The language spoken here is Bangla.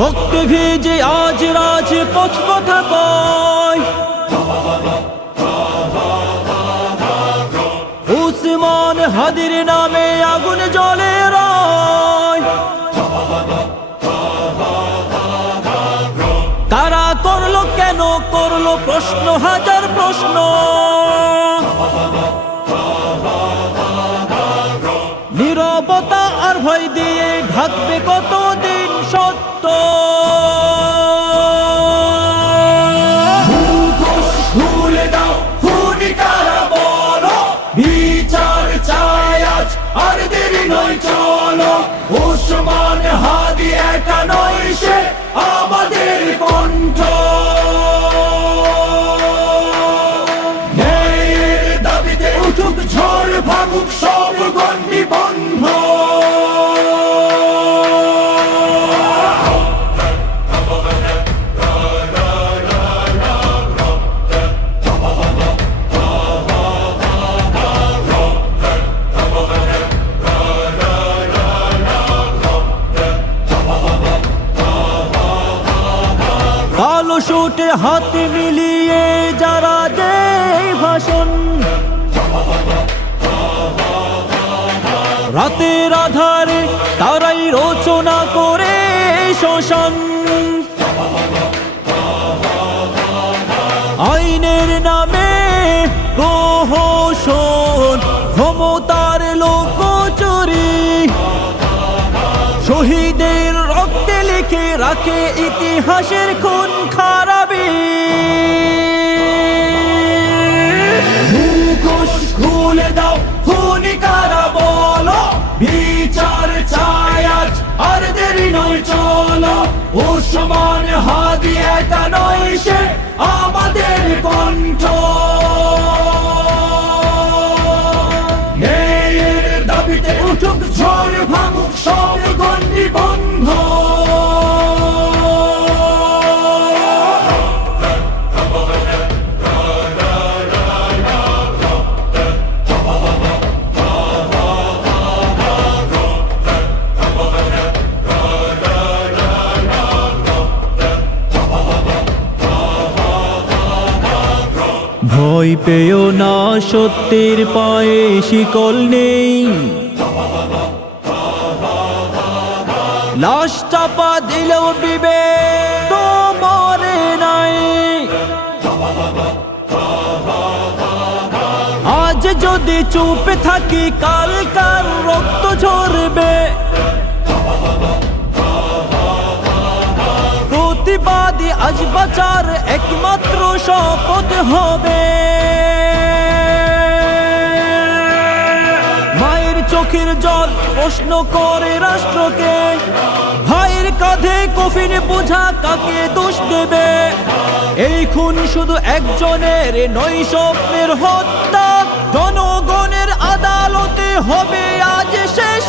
রক্তে ভিজে আজ রাজপথ কথা কয়, উসমান হাদির নামে আগুন জ্বলে রয়। তারা করলো কেন করলো প্রশ্ন, হাজার প্রশ্ন। নীরবতা আর ভয় দিয়ে ঢাকবে কতদিন সত্য। ভুলে দাও খুনি কারা বলো, বিচার চাই আজ আর দেরি নয় চলো। উসমান হাদি একা নয়, সে আমাদের কণ্ঠ। ন্যায়ের দাবিতে উঠুক ঝড়, ভাঙুক সব গণ্ডি বন্ধ। কালো শুটে হাতে মিলিয়ে যারা দেয় ভাষণ, রাতের আধারে তারাই রচনা করে শোষণ। আইনের নামে প্রহসন, ক্ষমতার লোকচুরি। শহীদের রক্তে লিখে রাখে ইতিহাসের খুন খারাপি। মুখোশ খুলে দাও খুনি কারা বলো, বিচার চাই আজ আর দেরি নয় চলো। উসমান হাদি একা নয়, সে আমাদের কণ্ঠ। ন্যায়ের দাবিতে উঠুক ঝড়, ভাঙুক সব গণ্ডি বন্ধ। ভয় পেও না, সত্যের পায়ে শিকল নেই। লাশ চাপা দিলেও বিবেক তো মরে নাই। আজ যদি চুপ থাকি, কাল কার রক্ত ঝরবে। প্রতিবাদী আজ বাঁচার একমাত্র শপথ হবে। মায়ের চোখের জল প্রশ্ন করে রাষ্ট্রকে, ভাইয়ের কাঁধে কফিন বোঝা কাকে দোষ দেবে। এই খুন শুধু একজনের নয়, স্বপ্নের হত্যা। জনগণের আদালতে হবে আজ শেষ।